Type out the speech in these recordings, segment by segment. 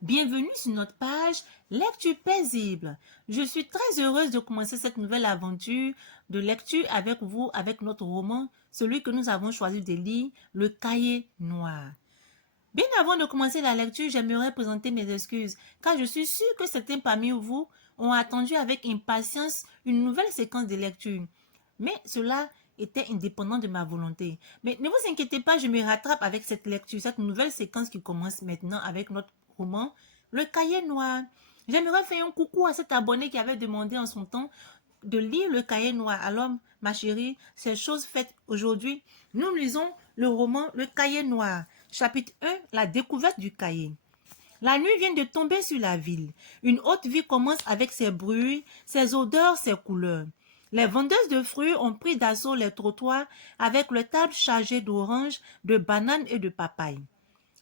Bienvenue sur notre page Lecture paisible. Je suis très heureuse de commencer cette nouvelle aventure de lecture avec vous, avec notre roman, celui que nous avons choisi de lire, Le Cahier Noir. Bien avant de commencer la lecture, j'aimerais présenter mes excuses, car je suis sûre que certains parmi vous ont attendu avec impatience une nouvelle séquence de lecture. Mais cela était indépendant de ma volonté. Mais ne vous inquiétez pas, je me rattrape avec cette lecture, cette nouvelle séquence qui commence maintenant avec notre roman, Le Cahier Noir. J'aimerais faire un coucou à cet abonné qui avait demandé en son temps de lire Le Cahier Noir. Alors, ma chérie, c'est chose faite aujourd'hui. Nous lisons le roman Le Cahier Noir. Chapitre 1, la découverte du cahier. La nuit vient de tomber sur la ville. Une haute vie commence avec ses bruits, ses odeurs, ses couleurs. Les vendeuses de fruits ont pris d'assaut les trottoirs avec leurs tables chargées d'oranges, de bananes et de papayes.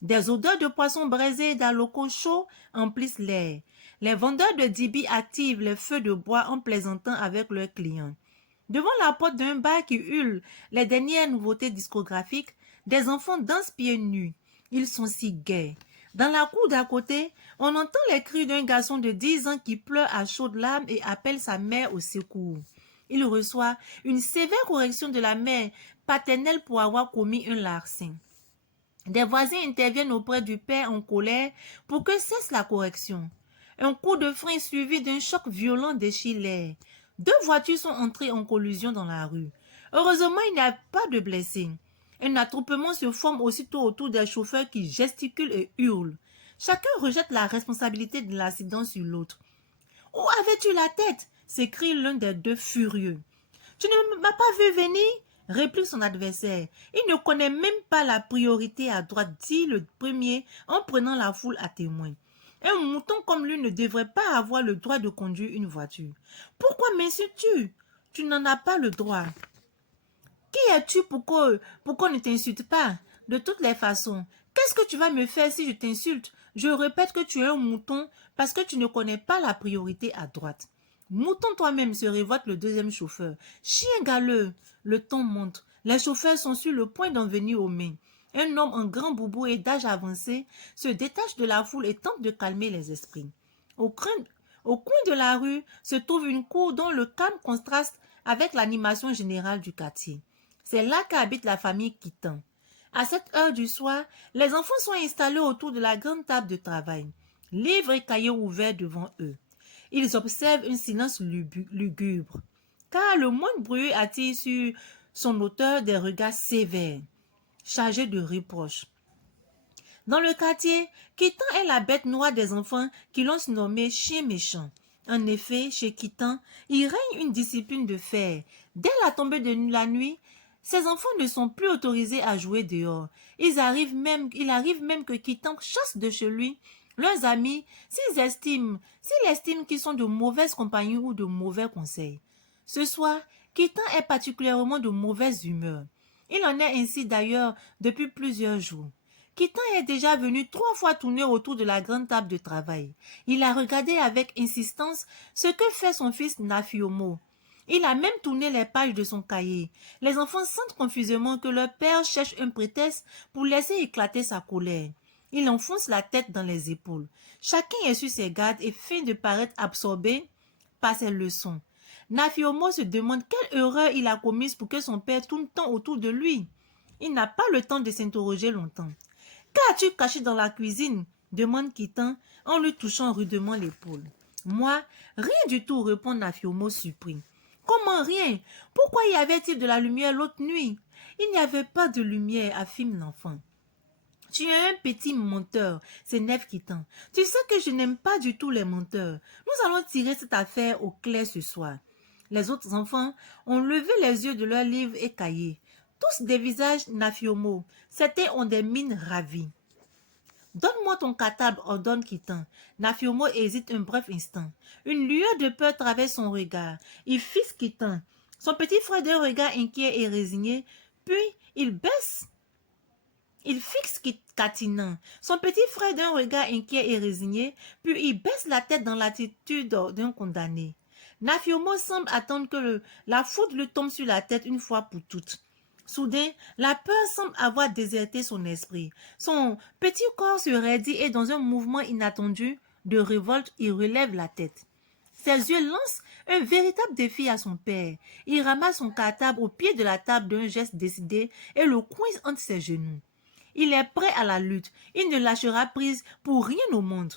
Des odeurs de poissons braisés et d'alocos chauds emplissent l'air. Les vendeurs de dibi activent les feux de bois en plaisantant avec leurs clients. Devant la porte d'un bar qui hurle les dernières nouveautés discographiques, des enfants dansent pieds nus. Ils sont si gais. Dans la cour d'à côté, on entend les cris d'un garçon de 10 ans qui pleure à chaudes larmes et appelle sa mère au secours. Il reçoit une sévère correction de la mère paternelle pour avoir commis un larcin. Des voisins interviennent auprès du père en colère pour que cesse la correction. Un coup de frein suivi d'un choc violent déchire l'air. Deux voitures sont entrées en collision dans la rue. Heureusement, il n'y a pas de blessés. Un attroupement se forme aussitôt autour des chauffeurs qui gesticulent et hurlent. Chacun rejette la responsabilité de l'accident sur l'autre. « Où avais-tu la tête ?» s'écrie l'un des deux furieux. « Tu ne m'as pas vu venir ?» réplique son adversaire. Il ne connaît même pas la priorité à droite, dit le premier en prenant la foule à témoin. Un mouton comme lui ne devrait pas avoir le droit de conduire une voiture. Pourquoi m'insultes-tu? Tu n'en as pas le droit. Qui es-tu pour qu'on ne t'insulte pas? De toutes les façons, qu'est-ce que tu vas me faire si je t'insulte? Je répète que tu es un mouton parce que tu ne connais pas la priorité à droite. Mouton toi-même, se révolte le deuxième chauffeur. Chien galeux, le ton monte. Les chauffeurs sont sur le point d'en venir aux mains. Un homme en grand boubou et d'âge avancé se détache de la foule et tente de calmer les esprits. Au coin de la rue se trouve une cour dont le calme contraste avec l'animation générale du quartier. C'est là qu'habite la famille Quitan. À cette heure du soir, les enfants sont installés autour de la grande table de travail, livres et cahiers ouverts devant eux. Ils observent un silence lugubre, car le moindre bruit attire sur son auteur des regards sévères, chargés de reproches. Dans le quartier, Quitan est la bête noire des enfants qui l'ont surnommé chien méchant. En effet, chez Quitan, il règne une discipline de fer. Dès la tombée de la nuit, ces enfants ne sont plus autorisés à jouer dehors. Il arrive même que Quitan chasse de chez lui leurs amis s'ils estiment qu'ils sont de mauvaises compagnies ou de mauvais conseils. Ce soir, Quitan est particulièrement de mauvaise humeur. Il en est ainsi d'ailleurs depuis plusieurs jours. Quitan est déjà venu 3 fois tourner autour de la grande table de travail. Il a regardé avec insistance ce que fait son fils Nafiomo. Il a même tourné les pages de son cahier. Les enfants sentent confusément que leur père cherche un prétexte pour laisser éclater sa colère. Il enfonce la tête dans les épaules. Chacun est sur ses gardes et feint de paraître absorbé par ses leçons. Nafiomo se demande quelle erreur il a commise pour que son père tourne tant autour de lui. Il n'a pas le temps de s'interroger longtemps. « Qu'as-tu caché dans la cuisine ?» demande Quitan en lui touchant rudement l'épaule. « Moi, rien du tout, répond Nafiomo surpris. « Comment rien? Pourquoi y avait-il de la lumière l'autre nuit ?»« Il n'y avait pas de lumière, affirme l'enfant. « Tu es un petit menteur, s'énerve Quitan. Tu sais que je n'aime pas du tout les menteurs. Nous allons tirer cette affaire au clair ce soir. » Les autres enfants ont levé les yeux de leurs livres et cahiers. Tous des visages Nafiomo. Certains ont des mines ravies. « Donne-moi ton cartable, ordonne Quitan. » Nafiomo hésite un bref instant. Une lueur de peur traverse son regard. Il fixe Quitan. Son petit frère d'un regard inquiet et résigné, puis il fixe Katinan. Son petit frère d'un regard inquiet et résigné, puis il baisse la tête dans l'attitude d'un condamné. Nafiomo semble attendre que la foudre lui tombe sur la tête une fois pour toutes. Soudain, la peur semble avoir déserté son esprit. Son petit corps se raidit et dans un mouvement inattendu de révolte, il relève la tête. Ses yeux lancent un véritable défi à son père. Il ramasse son cartable au pied de la table d'un geste décidé et le coince entre ses genoux. Il est prêt à la lutte. Il ne lâchera prise pour rien au monde.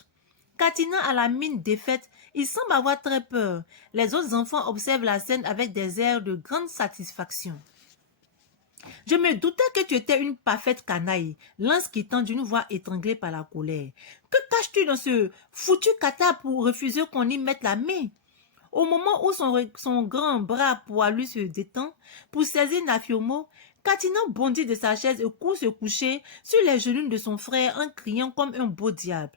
Katina a la mine défaite. Il semble avoir très peur. Les autres enfants observent la scène avec des airs de grande satisfaction. Je me doutais que tu étais une parfaite canaille, lance Kitan d'une voix étranglée par la colère. Que caches-tu dans ce foutu kata pour refuser qu'on y mette la main? Au moment où son grand bras poilu se détend pour saisir Nafiomo, Katina bondit de sa chaise et court se coucher sur les genoux de son frère en criant comme un beau diable.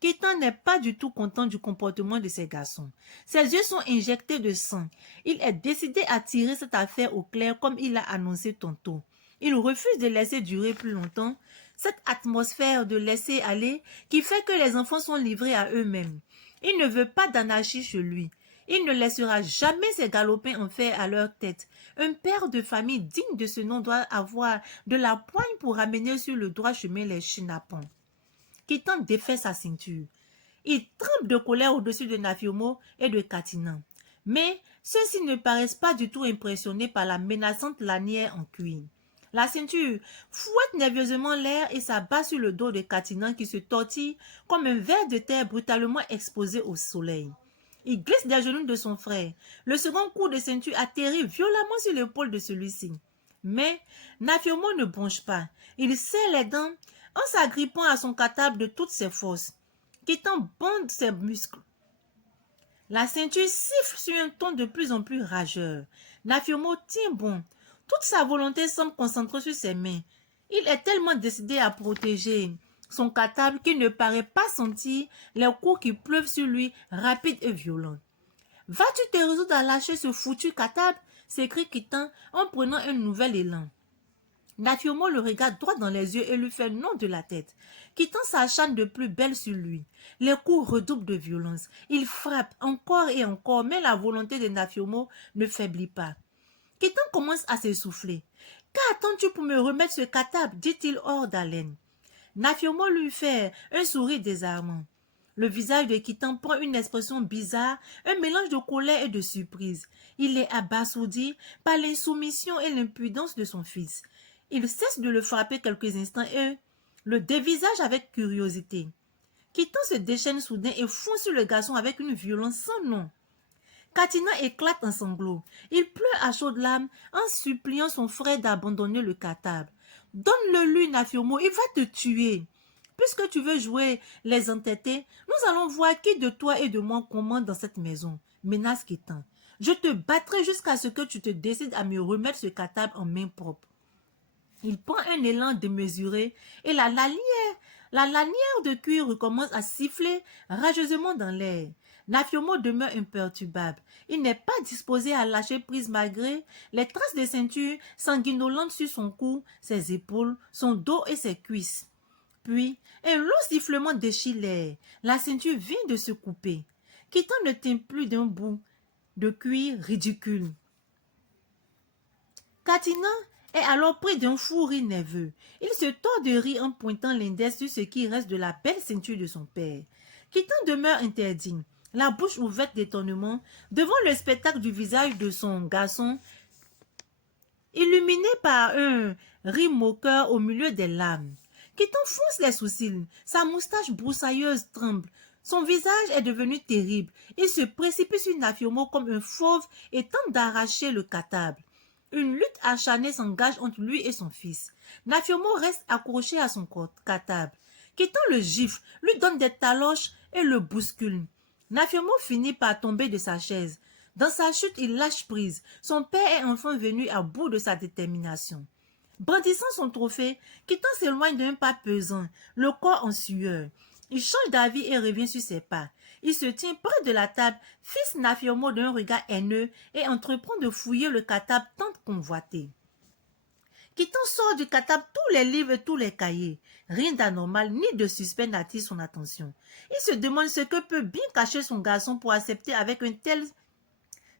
Kitan n'est pas du tout content du comportement de ses garçons. Ses yeux sont injectés de sang. Il est décidé à tirer cette affaire au clair comme il l'a annoncé tantôt. Il refuse de laisser durer plus longtemps cette atmosphère de laisser aller qui fait que les enfants sont livrés à eux-mêmes. Il ne veut pas d'anarchie chez lui. Il ne laissera jamais ses galopins en faire à leur tête. Un père de famille digne de ce nom doit avoir de la poigne pour ramener sur le droit chemin les chinapons. Kitan défait sa ceinture. Il tremble de colère au-dessus de Nafiomo et de Katina. Mais ceux-ci ne paraissent pas du tout impressionnés par la menaçante lanière en cuir. La ceinture fouette nerveusement l'air et s'abat sur le dos de Katina qui se tortille comme un ver de terre brutalement exposé au soleil. Il glisse des genoux de son frère. Le second coup de ceinture atterrit violemment sur l'épaule de celui-ci. Mais Nafiomo ne bronche pas. Il serre les dents en s'agrippant à son cartable de toutes ses forces, Kitan bande ses muscles. La ceinture siffle sur un ton de plus en plus rageur. Nafiomo tient bon. Toute sa volonté semble concentrée sur ses mains. Il est tellement décidé à protéger son cartable qu'il ne paraît pas sentir les coups qui pleuvent sur lui, rapides et violents. « Vas-tu te résoudre à lâcher ce foutu cartable ?» s'écrie Kitan en prenant un nouvel élan. Nafiomo le regarde droit dans les yeux et lui fait non de la tête. Kitan s'acharne de plus belle sur lui. Les coups redoublent de violence. Il frappe encore et encore, mais la volonté de Nafiomo ne faiblit pas. Kitan commence à s'essouffler. « Qu'attends-tu pour me remettre ce cartable ?» dit-il hors d'haleine. Nafiomo lui fait un sourire désarmant. Le visage de Kitan prend une expression bizarre, un mélange de colère et de surprise. Il est abasourdi par l'insoumission et l'impudence de son fils. Il cesse de le frapper quelques instants et le dévisage avec curiosité. Kitan se déchaîne soudain et fonce sur le garçon avec une violence sans nom. Katina éclate en sanglots. Il pleure à chaudes larmes en suppliant son frère d'abandonner le cartable. « Donne-le-lui, Nafiomo, il va te tuer. » Puisque tu veux jouer les entêtés, nous allons voir qui de toi et de moi commande dans cette maison, menace Kitan. Je te battrai jusqu'à ce que tu te décides à me remettre ce cartable en main propre. Il prend un élan démesuré et la lanière de cuir recommence à siffler rageusement dans l'air. Nafiomo demeure imperturbable. Il n'est pas disposé à lâcher prise malgré les traces de ceinture sanguinolentes sur son cou, ses épaules, son dos et ses cuisses. Puis, un long sifflement déchire l'air. La ceinture vient de se couper. Kitan ne tient plus d'un bout de cuir ridicule. Katina est alors pris d'un fou rire nerveux. Il se tord de rire en pointant l'index sur ce qui reste de la belle ceinture de son père. Kitan demeure interdit, la bouche ouverte d'étonnement, devant le spectacle du visage de son garçon, illuminé par un rire moqueur au milieu des larmes. Kitan fronce les sourcils, sa moustache broussailleuse tremble. Son visage est devenu terrible. Il se précipite sur Nafiomo comme un fauve et tente d'arracher le cartable. Une lutte acharnée s'engage entre lui et son fils. Nafiomo reste accroché à son cartable. Kitan le gifle, lui donne des taloches et le bouscule. Nafiomo finit par tomber de sa chaise. Dans sa chute, il lâche prise. Son père est enfin venu à bout de sa détermination. Brandissant son trophée, Kitan s'éloigne d'un pas pesant, le corps en sueur. Il change d'avis et revient sur ses pas. Il se tient près de la table, fixe Nafiomo d'un regard haineux et entreprend de fouiller le cartable tant convoité. Kitan sort du cartable tous les livres et tous les cahiers. Rien d'anormal ni de suspect n'attire son attention. Il se demande ce que peut bien cacher son garçon pour accepter avec un tel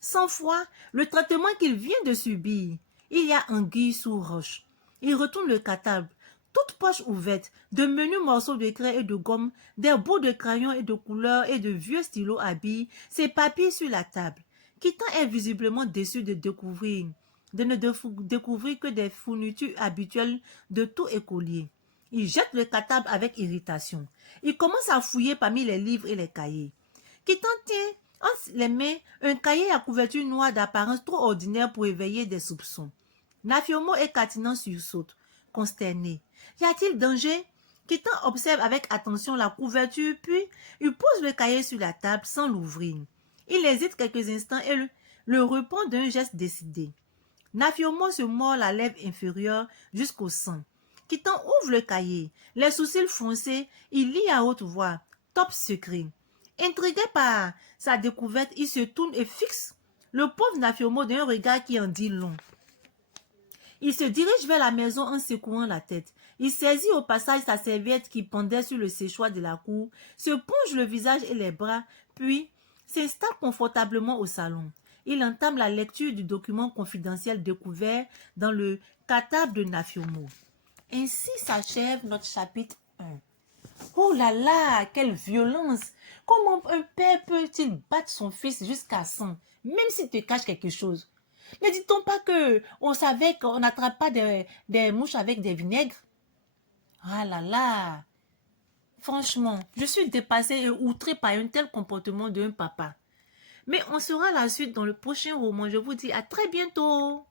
sang-froid le traitement qu'il vient de subir. Il y a anguille sous roche. Il retourne le cartable, toute poche ouverte, de menus morceaux de craie et de gomme, des bouts de crayons et de couleurs et de vieux stylos à billes, ses papiers sur la table. Kittan est visiblement déçu de découvrir que des fournitures habituelles de tout écolier. Il jette le cartable avec irritation. Il commence à fouiller parmi les livres et les cahiers. Kittan tient entre les mains un cahier à couverture noire d'apparence trop ordinaire pour éveiller des soupçons. Nafiomo et Katinan sursautent, consternés. Y a-t-il danger? Kittan observe avec attention la couverture, puis il pose le cahier sur la table sans l'ouvrir. Il hésite quelques instants et le reprend d'un geste décidé. Nafiomo se mord la lèvre inférieure jusqu'au sang. Kittan ouvre le cahier, les sourcils foncés, il lit à haute voix « Top secret ». Intrigué par sa découverte, il se tourne et fixe le pauvre Nafiomo d'un regard qui en dit long. Il se dirige vers la maison en secouant la tête. Il saisit au passage sa serviette qui pendait sur le séchoir de la cour, se plonge le visage et les bras, puis s'installe confortablement au salon. Il entame la lecture du document confidentiel découvert dans le cartable de Nafiomo. Ainsi s'achève notre chapitre 1. Oh là là, quelle violence! Comment un père peut-il battre son fils jusqu'à 100, même s'il te cache quelque chose? Ne dit-on pas qu'on savait qu'on n'attrape pas des mouches avec des vinaigres? Ah là là! Franchement, je suis dépassée et outrée par un tel comportement d'un papa. Mais on saura la suite dans le prochain roman. Je vous dis à très bientôt!